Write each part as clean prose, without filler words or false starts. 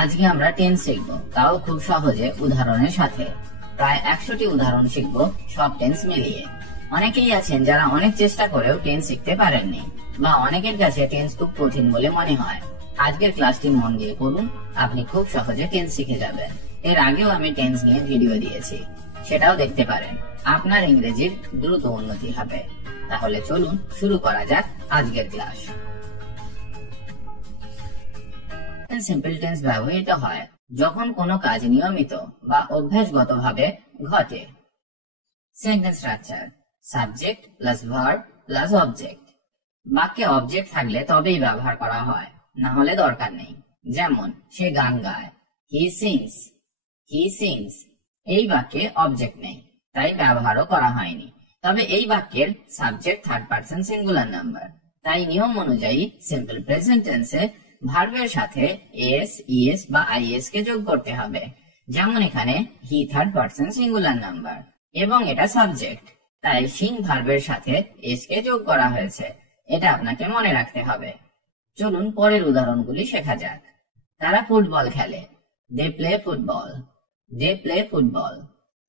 আজকে আমরা টেন্স শিখবো, তাও খুব সহজে উদাহরণের সাথে। প্রায় 100টি উদাহরণ শিখবো সব টেন্স মিলিয়ে। অনেকেই আছেন যারা অনেক চেষ্টা করেও টেন্স শিখতে পারেননি, বা অনেকের কাছে টেন্স খুব কঠিন বলে মনে হয়। আজকের ক্লাসটি মন দিয়ে করুন, আপনি খুব সহজে টেন্স শিখে যাবেন। এর আগেও আমি টেন্স নিয়ে ভিডিও দিয়েছি, সেটাও দেখতে পারেন। আপনার ইংরেজির দ্রুত উন্নতি হবে। তাহলে চলুন শুরু করা যাক আজকের ক্লাস। সিম্পল টেন্স ব্যবহৃত হয় যখন কোনো কাজ নিয়মিত বা অভ্যাসগতভাবে ঘটে। Sentence structure: subject plus verb plus object. বাক্যে অবজেক্ট থাকলে তবেই ব্যবহার করা হয়, না হলে দরকার নেই। যেমন সে গান গায়, হি সিংস। হি সিংস এই বাক্যে অবজেক্ট নেই, তাই ব্যবহারও করা হয়নি। তবে এই বাক্যের subject third person singular number, তাই নিয়ম অনুযায়ী সিম্পল প্রেজেন্ট টেন্সে ভার্বের সাথে এস, ইএস বা আইএস কে যোগ করতে হবে। যেমন এখানে he third person singular number এবং এটা সাবজেক্ট, তাই সিং ভার্বের সাথে এস কে যোগ করা হয়েছে। এটা আপনাকে মনে রাখতে হবে। চলুন পরের উদাহরণগুলি শেখা যাক। তারা ফুটবল খেলে, they play football. They play football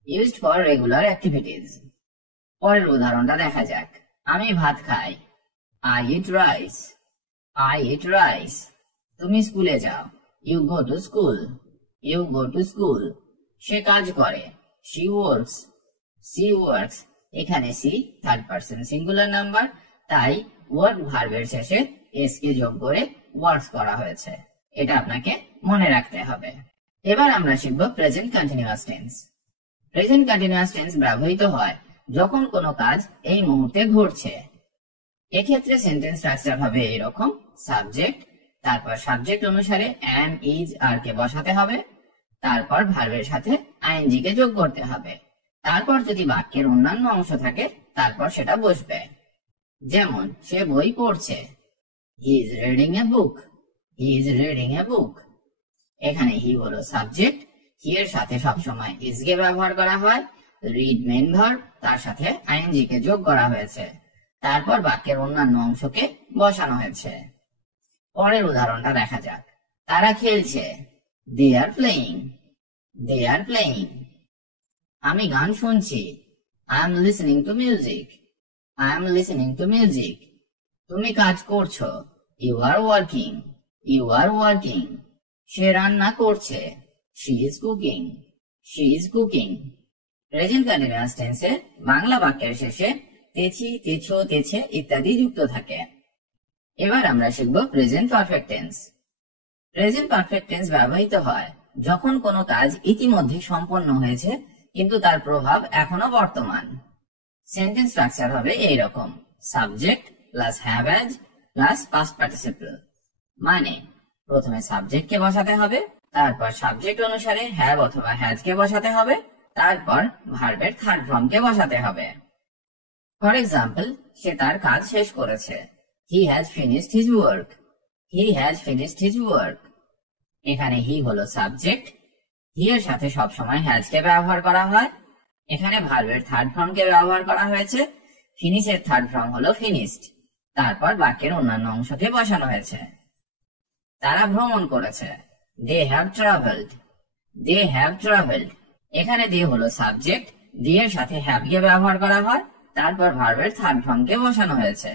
used for regular activities. পরের উদাহরণটা দেখা যাক। আমি ভাত খাই, I eat rice. I eat rice. তুমি স্কুলে যাও, you go to school. You go to school. সে কাজ করে, শি ওয়ার্কস। শি ওয়ার্কস এখানে she third person singular number, তাই ওয়ার্ক ভার্বের শেষে এস কে যোগ করে ওয়ার্কস করা হয়েছে। এটা আপনাকে মনে রাখতে হবে। এবার আমরা শিখব present continuous tense. Present continuous tense ব্যবহৃত হয় যখন কোনো কাজ এই মুহূর্তে ঘটছে। এক্ষেত্রে সেন্টেন্স স্ট্রাকচার হবে এরকম: সাবজেক্ট, তারপর সাবজেক্ট অনুসারে অ্যাম, ইজ, আর কে বসাতে হবে, তারপর ভার্বের সাথে আইএনজি কে যোগ করতে হবে, তারপর যদি বাক্যের অন্যান্য অংশ থাকে তারপর সেটা বসবে। যেমন সে বই পড়ছে, he is reading a book. He is reading a book. এখানে হি হলো সাবজেক্ট, হি এর সাথে সবসময় ইজ কে ব্যবহার করা হয়। রিড মেইন ভার্ব, তার সাথে আইএনজি কে যোগ করা হয়েছে, তারপর বাক্যের অন্যান্য অংশকে বসানো হয়েছে। পরের উদাহরণটা দেখা যাক। তারা খেলছে, দে are playing. They are playing. আমি গান শুনছি, I am listening to music. I am listening to music. তুমি কাজ করছো, you are working. You are working. সে রান্না করছে, she is cooking. She is cooking. Present continuous টেন্সে বাংলা বাক্যের শেষে তেছি, তেছো, তেছে ইত্যাদি যুক্ত থাকে। এবার আমরা শিখব present perfect tense. Present perfect tense ব্যবহৃত হয় যখন কোনো কাজ ইতিমধ্যে সম্পন্ন হয়েছে কিন্তু তার প্রভাব এখনো বর্তমান। সেন্টেন্স স্ট্রাকচার হবে এইরকম: subject plus have has plus past participle. মানে প্রথমে সাবজেক্ট কে বসাতে হবে, তারপর সাবজেক্ট অনুসারে হ্যাভ অথবা হ্যাজ কে বসাতে হবে, তারপর ভার্বের থার্ড ফর্ম কে বসাতে হবে। ফর এক্সাম্পল, সে তার কাজ শেষ করেছে, he has finished his work. He has finished his work. এখানে হি হলো সাবজেক্ট, হি এর সাথে সবসময় হ্যাজ কে ব্যবহার করা হয়। এখানে ভার্বের থার্ড ফর্ম কে ব্যবহার করা হয়েছে। ফিনিশ এর থার্ড ফর্ম হলো ফিনিশড, তারপর বাক্যের অন্যান্য অংশকে বসানো হয়েছে। তারা ভ্রমণ করেছে, they have travelled. They have travelled. এখানে দে হলো সাবজেক্ট, দে এর সাথে হ্যাভ কে ব্যবহার করা হয়, তারপর ভার্বের থার্ড ফর্ম কে বসানো হয়েছে।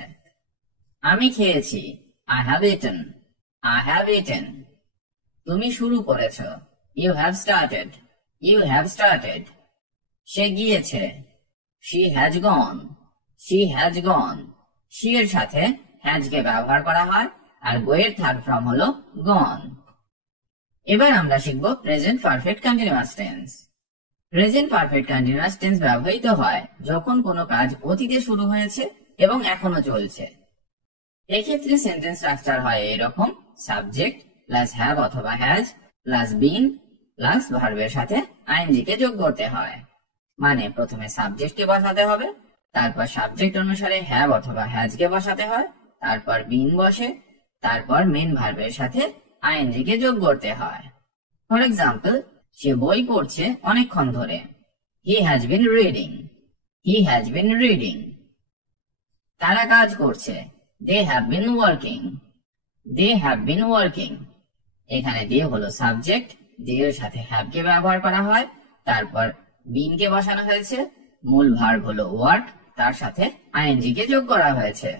আমি খেয়েছি, I have eaten. I have eaten. তুমি শুরু করেছ, you have started. You have started. সে গিয়েছে, she has gone. She has gone. She এর সাথে হ্যাজ কে ব্যবহার করা হয়, আর গো এর থার্ড ফর্ম হলো গন। এবার আমরা শিখব present perfect continuous tense. Present perfect continuous tense ব্যবহৃত হয় যখন কোনো কাজ অতীতে শুরু হয়েছে এবং এখনো চলছে। এক্ষেত্রে সেন্টেন্স স্ট্রাকচার হয় এরকম: সাবজেক্ট প্লাস হ্যাভ অথবা হ্যাজ প্লাস বিন প্লাস ভার্বের সাথে আইএনজি কে যোগ করতে হয়। মানে প্রথমে সাবজেক্ট কে বসাতে হবে, তারপর সাবজেক্ট অনুসারে হ্যাভ অথবা হ্যাজ কে বসাতে হয়, তারপর বিন বসে, তারপর মেন ভার্বের সাথে আইএনজি কে যোগ করতে হয়। ফর এক্সাম্পল, সে বই পড়ছে অনেকক্ষণ ধরে, he has been reading. He has been reading. তারা কাজ করছে, they have been working. They have been working. এখানে দিয়ে হলো সাবজেক্ট, দিয়ে এর সাথে হ্যাভ কে ব্যবহার করা হয়, তারপর বিন কে বসানো হয়েছে, মূল ভার্ব হলো ওয়ার্ক, তার সাথে আইএনজি কে যোগ করা হয়েছে।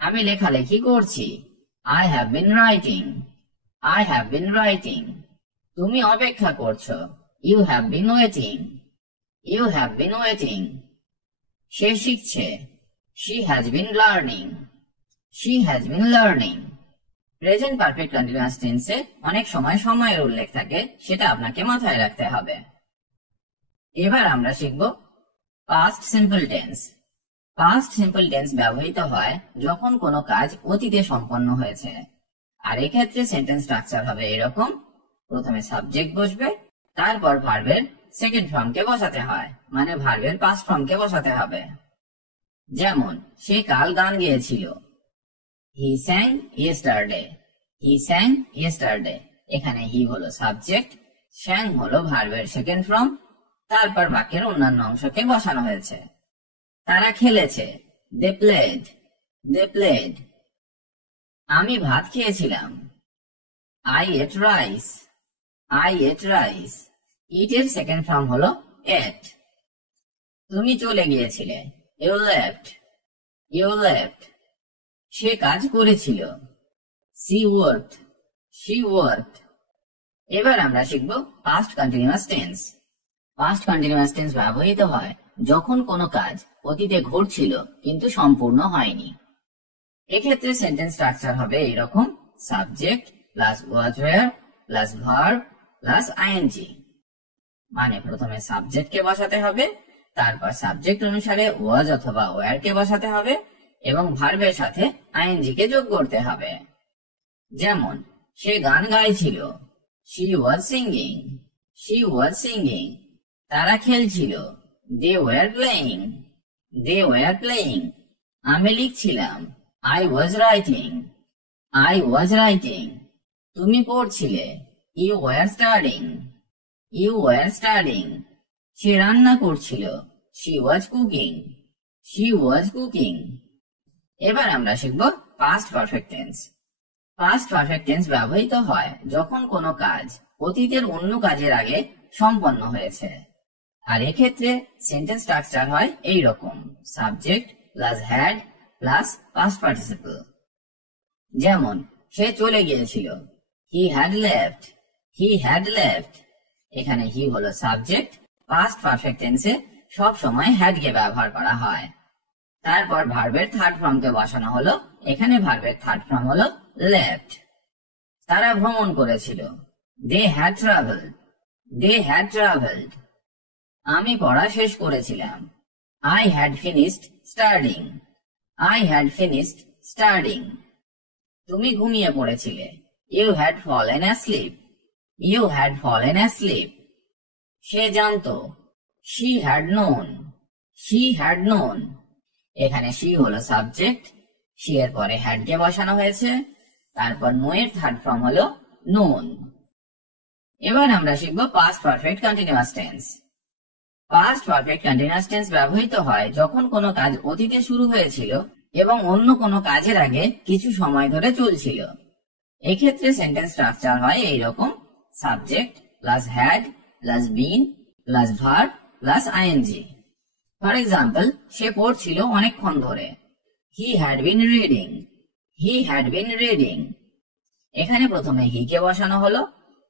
আমি লেখালেখি করছি, I have been writing, I have been writing. তুমি অপেক্ষা করছো, you have been waiting, you have been waiting. সে শিখছে, she has been learning, she has been learning. Present perfect continuous টেন্সে অনেক সময় সময়ের উল্লেখ থাকে, সেটা আপনাকে মাথায় রাখতে হবে। এবার আমরা শিখব past simple tense. Past simple tense ব্যবহৃত হয় যখন কোনো কাজ অতীতে সম্পন্ন হয়েছে। আর এক্ষেত্রে সেন্টেন্স স্ট্রাকচার হবে এরকম: প্রথমে সাবজেক্ট বসবে, তারপর ভার্বের সেকেন্ড ফর্মকে বসাতে হয়, মানে ভার্বের পাস্ট ফর্মকে বসাতে হবে। যেমন সে কাল গান গেয়েছিল, হি স্যাং ইয়েস্টারডে, হি স্যাং ইয়েস্টারডে। এখানে হি হলো সাবজেক্ট, স্যাং হলো ভার্বের সেকেন্ড ফর্ম, তারপর বাক্যের অন্যান্য অংশকে বসানো হয়েছে। তারা খেলেছে, দে প্লেড, দে প্লেড। আমি ভাত খেয়েছিলাম, I ate rice, I ate rice. Eat এর সেকেন্ড ফর্ম হলো এট। তুমি চলে গিয়েছিলে, ইউ লেফট, ইউ লেফট। সে কাজ করেছিল, সি ওয়ার্কড, শি ওয়ার্কড। এবার আমরা শিখব past continuous tense. Past continuous tense ব্যবহৃত হয় যখন কোনো কাজ অতীতে ঘটছিল কিন্তু সম্পূর্ণ হয়নি। এক্ষেত্রে সেন্টেন্স স্ট্রাকচার হবে এইরকম: subject plus was were plus verb plus ING. মানে প্রথমে সাবজেক্ট কে বসাতে হবে, তারপর সাবজেক্ট অনুসারে ওয়াজ অথবা ওয়্যার কে বসাতে হবে এবং ভার্বের সাথে আইএনজি কে যোগ করতে হবে। যেমন সে গান গাইছিল, she was singing, she was singing. তারা খেলছিল, they were playing, they were playing. আমি লিখছিলাম, I was writing, I was writing. তুমি পড়ছিলে, you were studying, you were studying. সে রান্না করছিল, she was cooking, she was cooking. এবার আমরা শিখব past perfect tense. Past perfect tense ব্যবহৃত হয় যখন কোনো কাজ অতীতের অন্য কাজের আগে সম্পন্ন হয়েছে। আর এক্ষেত্রে সেন্টেন্স স্ট্রাকচার হয় এই রকম: subject plus had plus past participle. যেমন সে চলে গিয়েছিল, he had left, he had left. এখানে হি হলো সাবজেক্ট, পাস্ট পারফেক্ট টেন্সে সব সময় হ্যাড কে ব্যবহার করা হয়। তারপর ভার্বের থার্ড ফর্মকে বসানো হলো, এখানে ভার্বের থার্ড ফর্ম হলো লেফট। তারা ভ্রমণ করেছিল, they had travelled, they had travelled. আমি পড়া শেষ করেছিলাম, I had finished studying, I had finished studying. তুমি ঘুমিয়ে পড়েছিলে, you had fallen asleep, you had fallen asleep. সে জানতো, she had known, she had known. এখানে শি হলো সাবজেক্ট, শি এর পরে হ্যাড কে বসানো হয়েছে, তারপর নো এর থার্ড ফর্ম হলো নোন। এবার আমরা শিখবো past perfect continuous tense. Past perfect continuous tense ব্যবহৃত হয় যখন কোনো কাজ অতীতে শুরু হয়েছিল এবং অন্য কোনো কাজের আগে কিছু সময় ধরে চলছিল। এক্ষেত্রে সেন্টেন্স স্ট্রাকচার হয় এইরকম: subject plus had plus been plus verb plus I N G. For example, সে পড়ছিল অনেকক্ষণ ধরে, he had been reading, he had been reading. এখানে প্রথমে হি কে বসানো হলো,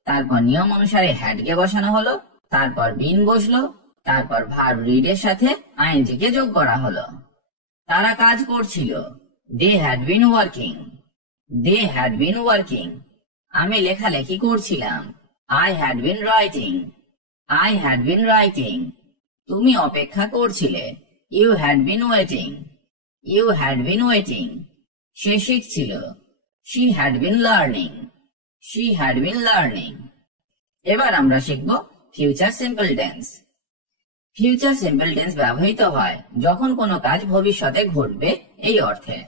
তারপর নিয়ম অনুসারে হ্যাড কে বসানো হলো, তারপর বিন বসলো, তারপর ভার্ব রিড এর সাথে আইএনজি কে যোগ করা হলো। তারা কাজ করছিল, they had been working, they had been working. আমি লেখালেখি করছিলাম, I had been writing, I had been writing. তুমি অপেক্ষা করছিলে, you had been waiting, you had been waiting. সে শিখছিল, she had been learning, she had been learning. এবার আমরা শিখব future simple tense. Future simple tense ব্যবহৃত হয় যখন কোনো কাজ ভবিষ্যতে ঘটবে এই অর্থে।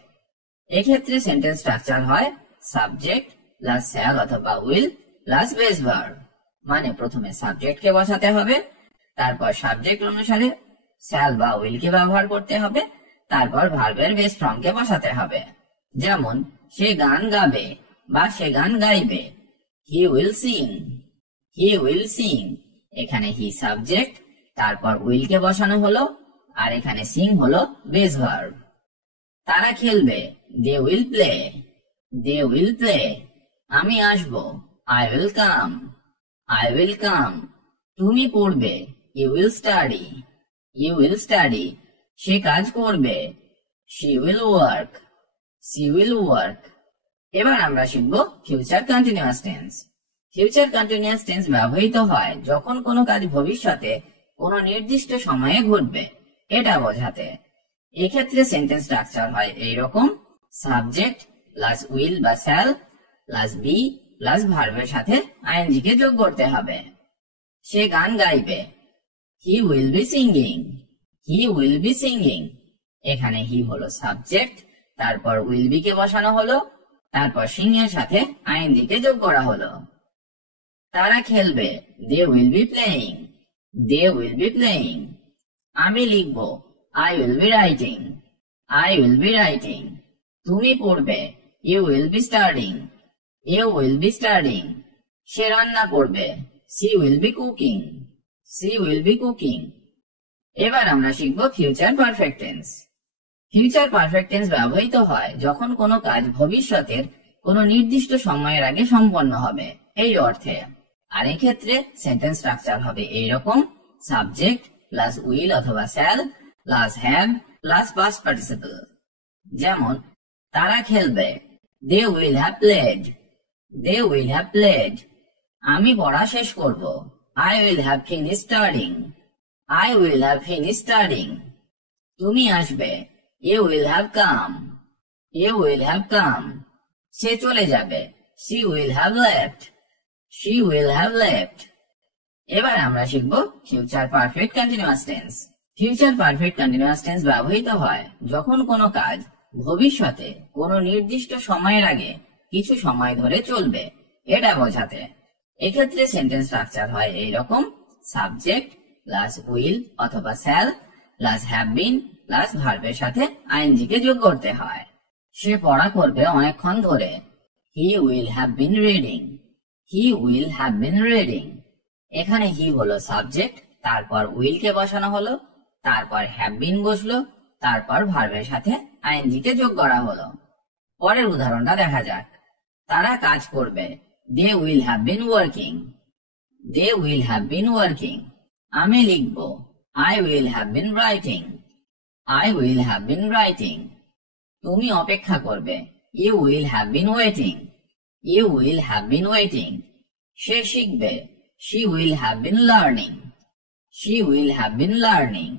এক্ষেত্রে সেন্টেন্স স্ট্রাকচার হয় সাবজেক্ট প্লাস শ্যাল অথবা উইল প্লাস বেস ভার্ব। মানে প্রথমে সাবজেক্ট কে বসাতে হবে, তারপর সাবজেক্ট অনুসারে শ্যাল বা উইল কে ব্যবহার করতে হবে, তারপর ভার্বের বেস ফর্মকে বসাতে হবে। যেমন সে গান গাবে বা সে গান গাইবে, he will sing, he will sing. এখানে হি সাবজেক্ট, তারপর উইল কে বসানো হলো, আর এখানে সিং হলো বেস ভার্ব। তারা খেলবে, they will play, they will play. আমি আসবো, I will come, I will come. তুমি পড়বে, you will study, you will study. সে কাজ করবে, she will work, she will work. এবার আমরা শিখবো future continuous tense. Future continuous tense ব্যবহৃত হয় যখন কোনো কাজ ভবিষ্যতে কোনো নির্দিষ্ট সময়ে ঘটবে এটা বোঝাতে। এক্ষেত্রে সেন্টেন্স স্ট্রাকচার হয় এইরকম: সাবজেক্ট প্লাস উইল বা শ্যাল প্লাস বি প্লাস ভার্বের সাথে আইএনজি কে যোগ করতে হবে। সে গান গাইবে, he will be singing, he will be singing. এখানে হি হলো সাবজেক্ট, তারপর উইল বি কে বসানো হলো, তারপর সিং এর সাথে আইএনজি কে যোগ করা হলো। তারা খেলবে, they will be playing, they will be playing. আমি লিখবো, I will be writing, I will be writing. তুমি পড়বে, you will be studying, you will be studying. সে রান্না করবে, she will be cooking, she will be cooking. এবার আমরা শিখবো future perfect tense. Future perfect tense ব্যবহৃত হয় যখন কোনো কাজ ভবিষ্যতের কোনো নির্দিষ্ট সময়ের আগে সম্পন্ন হবে এই অর্থে। আর এক্ষেত্রে সেন্টেন্স স্ট্রাকচার হবে এইরকম: সাবজেক্ট প্লাস উইল অথবা shall plus have plus past participle. যেমন, তারা খেলবে, they will have played, they will have played. আমি পড়া শেষ করব, I will have finish studying, I will have finish studying. তুমি আসবে, you will have come, you will have come. সে চলে যাবে, she will have left, she will have left. এবার আমরা শিখবো future perfect continuous tense. Future perfect continuous tense ব্যবহৃত হয় যখন কোনো কাজ ভবিষ্যতে কোনো নির্দিষ্ট সময়ের আগে কিছু সময় ধরে চলবে এটা বোঝাতে। এক্ষেত্রে সেন্টেন্স স্ট্রাকচার হয় এইরকম: সাবজেক্ট প্লাস উইল অথবা shall plus have been plus ভার্বের সাথে আইএনজি কে যোগ করতে হয়। সে পড়া করবে অনেকক্ষণ ধরে, he will have bin reading, he will have bin reading. এখানে হি হলো সাবজেক্ট, তারপর উইল কে বসানো হলো, তারপর হ্যাভ বিন বসলো, তারপর ভার্বের সাথে আইএনজি কে যোগ করা হলো। পরের উদাহরণটা দেখা যাক। তারা কাজ করবে, they will have been working, they will have been working. আমি লিখবো, I will have been writing, I will have been writing. তুমি অপেক্ষা করবে, you will have been waiting, you will have been waiting. সে শিখবে, she will have been learning, she will have been learning.